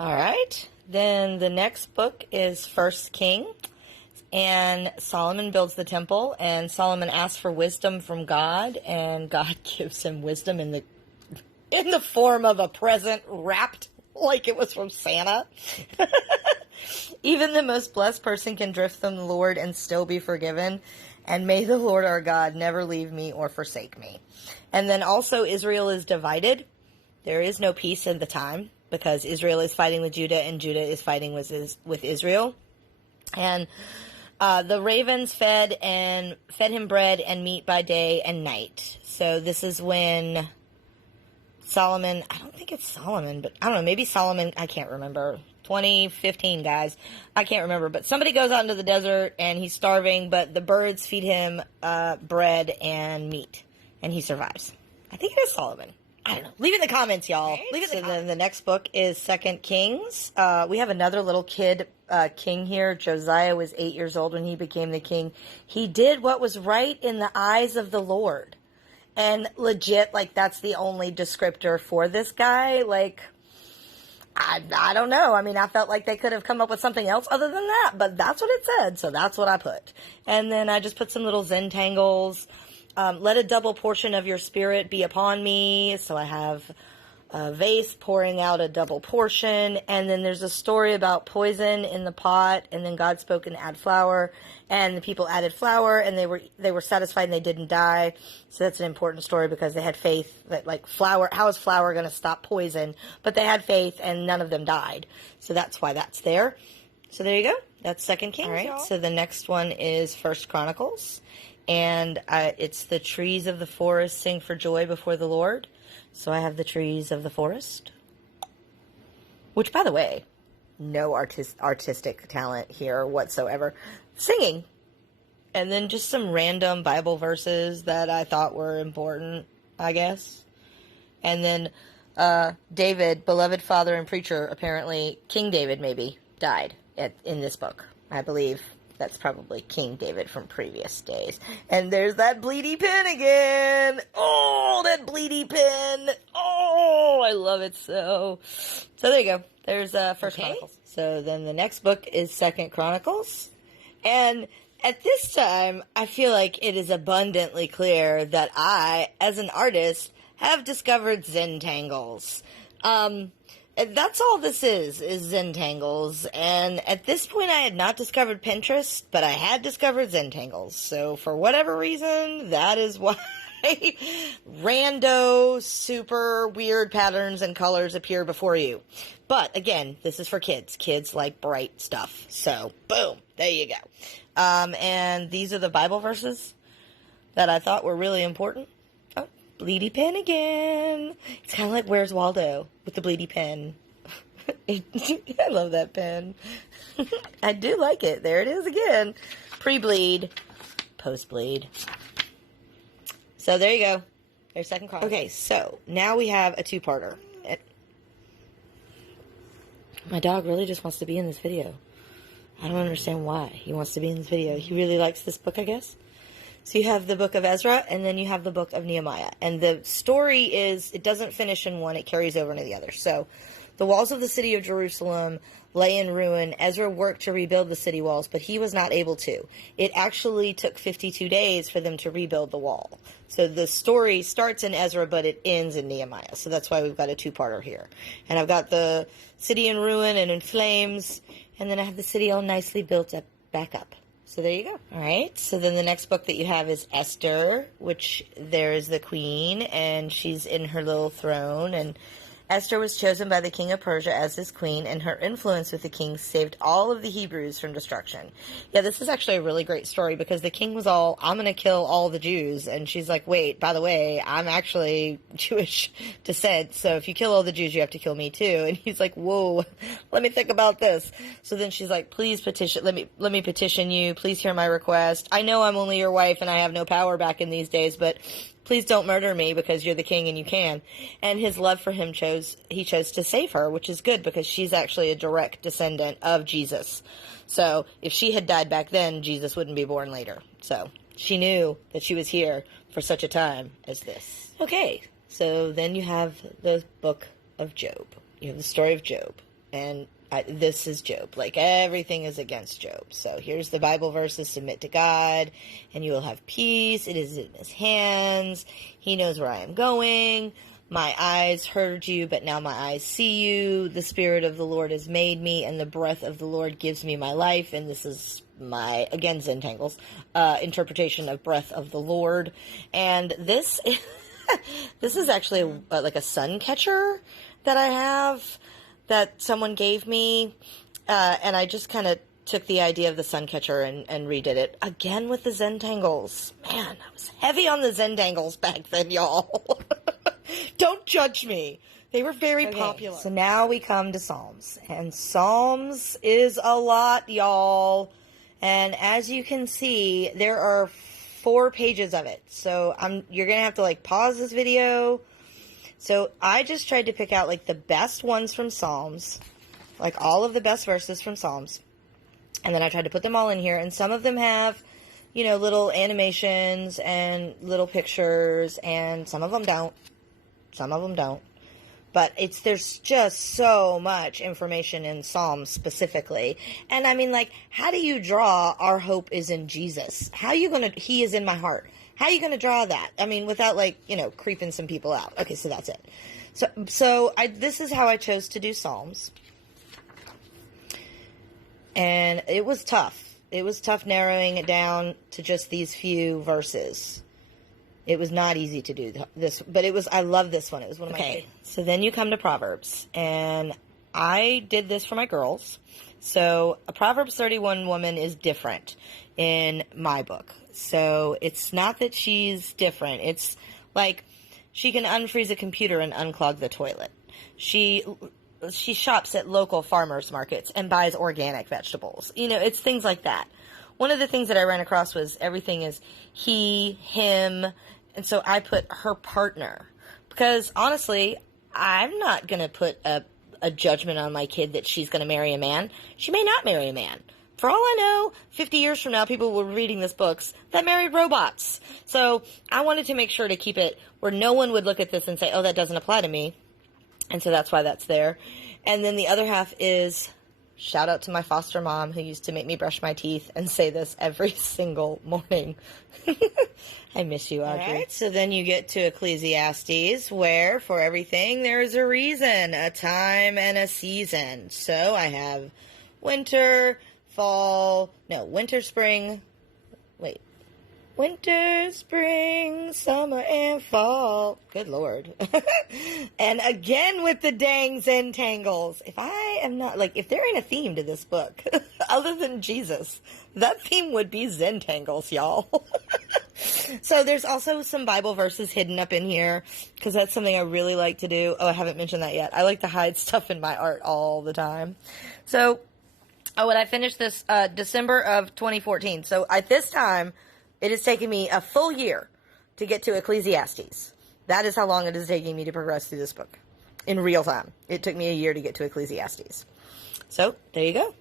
All right. Then the next book is First King. And Solomon builds the temple, and Solomon asks for wisdom from God, and God gives him wisdom in the form of a present wrapped like it was from Santa. Even the most blessed person can drift from the Lord and still be forgiven. And may the Lord our God never leave me or forsake me. And then also Israel is divided. There is no peace in the time because Israel is fighting with Judah and Judah is fighting with Israel. And the ravens fed him bread and meat by day and night. So this is when Solomon, I don't think it's Solomon, but I don't know, maybe Solomon, I can't remember. 2015, guys. I can't remember. But somebody goes out into the desert and he's starving, but the birds feed him bread and meat. And he survives. I think it is Solomon. I don't know. Leave it in the comments, y'all. Right. Leave it in the comments. Then the next book is 2 Kings. We have another little kid king here. Josiah was 8 years old when he became the king. He did what was right in the eyes of the Lord. And legit, like, that's the only descriptor for this guy. Like, I don't know. I mean, I felt like they could have come up with something else other than that, but that's what it said, so that's what I put. And then I just put some little Zentangles. Let a double portion of your spirit be upon me. So I have a vase pouring out a double portion. And then there's a story about poison in the pot. And then God spoke and add flour. And the people added flour and they were satisfied and they didn't die. So that's an important story because they had faith that, like, flour, how is flour going to stop poison? But they had faith and none of them died. So that's why that's there. So there you go. That's 2 Kings. All right. Y'all. So the next one is 1 Chronicles. And it's the trees of the forest sing for joy before the Lord. So I have the trees of the forest. Which, by the way, no artistic talent here whatsoever. Singing. And then just some random Bible verses that I thought were important, I guess. And then David, beloved father and preacher, apparently King David maybe, died in this book, I believe. That's probably King David from previous days. And there's that bleedy pen again. Oh, that bleedy pen. Oh, I love it so. So there you go. There's First Chronicles. So then the next book is 2 Chronicles. And at this time, I feel like it is abundantly clear that I, as an artist, have discovered Zentangles. That's all this is Zentangles. And at this point, I had not discovered Pinterest, but I had discovered Zentangles. So for whatever reason, that is why rando, super weird patterns and colors appear before you. But again, this is for kids. Kids like bright stuff. So boom, there you go. And these are the Bible verses that I thought were really important. Bleedy pen again. It's kind of like Where's Waldo with the bleedy pen. I love that pen. I do like it. There it is again. Pre-bleed, post-bleed. So there you go. There's 2 Chronicles. Okay, so now we have a two-parter. My dog really just wants to be in this video. I don't understand why he wants to be in this video. He really likes this book, I guess. So you have the book of Ezra, and then you have the book of Nehemiah. And the story is, it doesn't finish in one, it carries over into the other. So the walls of the city of Jerusalem lay in ruin. Ezra worked to rebuild the city walls, but he was not able to. It actually took 52 days for them to rebuild the wall. So the story starts in Ezra, but it ends in Nehemiah. So that's why we've got a two-parter here. And I've got the city in ruin and in flames, and then I have the city all nicely built up, back up. So there you go. All right. So then the next book that you have is Esther, which there is the queen, and she's in her little throne. And Esther was chosen by the king of Persia as his queen, and her influence with the king saved all of the Hebrews from destruction. Yeah, this is actually a really great story because the king was all, I'm going to kill all the Jews. And she's like, wait, by the way, I'm actually Jewish descent. So if you kill all the Jews, you have to kill me too. And he's like, whoa, let me think about this. So then she's like, please petition, let me petition you. Please hear my request. I know I'm only your wife and I have no power back in these days, but please don't murder me because you're the king and you can. And his love for him he chose to save her, which is good because she's actually a direct descendant of Jesus. So if she had died back then, Jesus wouldn't be born later. So she knew that she was here for such a time as this. Okay, so then you have the book of Job. You have the story of Job. And this is Job. Like, everything is against Job. So here's the Bible verses: submit to God, and you will have peace. It is in his hands. He knows where I am going. My eyes heard you, but now my eyes see you. The Spirit of the Lord has made me, and the breath of the Lord gives me my life. And this is my, again, Zentangles, interpretation of breath of the Lord. And this, this is actually like a sun catcher that I have that someone gave me. And I just kind of took the idea of the sun catcher and redid it again with the Zentangles. Man, I was heavy on the Zentangles back then, y'all. Don't judge me. They were very popular. So now we come to Psalms. And Psalms is a lot, y'all. And as you can see, there are 4 pages of it. So you're going to have to like pause this video. So I just tried to pick out like the best ones from Psalms. Like all of the best verses from Psalms. And then I tried to put them all in here. And some of them have, you know, little animations and little pictures. And some of them don't. Some of them don't. But there's just so much information in Psalms specifically. And I mean, like, how do you draw our hope is in Jesus? How are you going to, he is in my heart? How are you going to draw that? I mean, without, like, you know, creeping some people out. Okay, so that's it. So this is how I chose to do Psalms. And it was tough. It was tough narrowing it down to just these few verses. It was not easy to do this, but I love this one. It was one of my favorites. So then you come to Proverbs, and I did this for my girls. So a Proverbs 31 woman is different in my book. So it's not that she's different. It's like she can unfreeze a computer and unclog the toilet. She shops at local farmers markets and buys organic vegetables. You know, it's things like that. One of the things that I ran across was everything is he, him, and so I put her partner. Because, honestly, I'm not going to put a judgment on my kid that she's going to marry a man. She may not marry a man. For all I know, 50 years from now, people will be reading this books that married robots. So I wanted to make sure to keep it where no one would look at this and say, oh, that doesn't apply to me. And so that's why that's there. And then the other half is shout out to my foster mom who used to make me brush my teeth and say this every single morning. I miss you, Audrey. All right, so then you get to Ecclesiastes, where for everything there is a reason, a time, and a season. So I have winter, winter, spring, summer, and fall. Good Lord. And again with the dang Zentangles. If there ain't a theme to this book, other than Jesus, that theme would be Zentangles, y'all. So there's also some Bible verses hidden up in here, because that's something I really like to do. Oh, I haven't mentioned that yet. I like to hide stuff in my art all the time. So, when I finished this December of 2014. So at this time, it has taken me a full year to get to Ecclesiastes. That is how long it is taking me to progress through this book in real time. It took me a year to get to Ecclesiastes. So, there you go.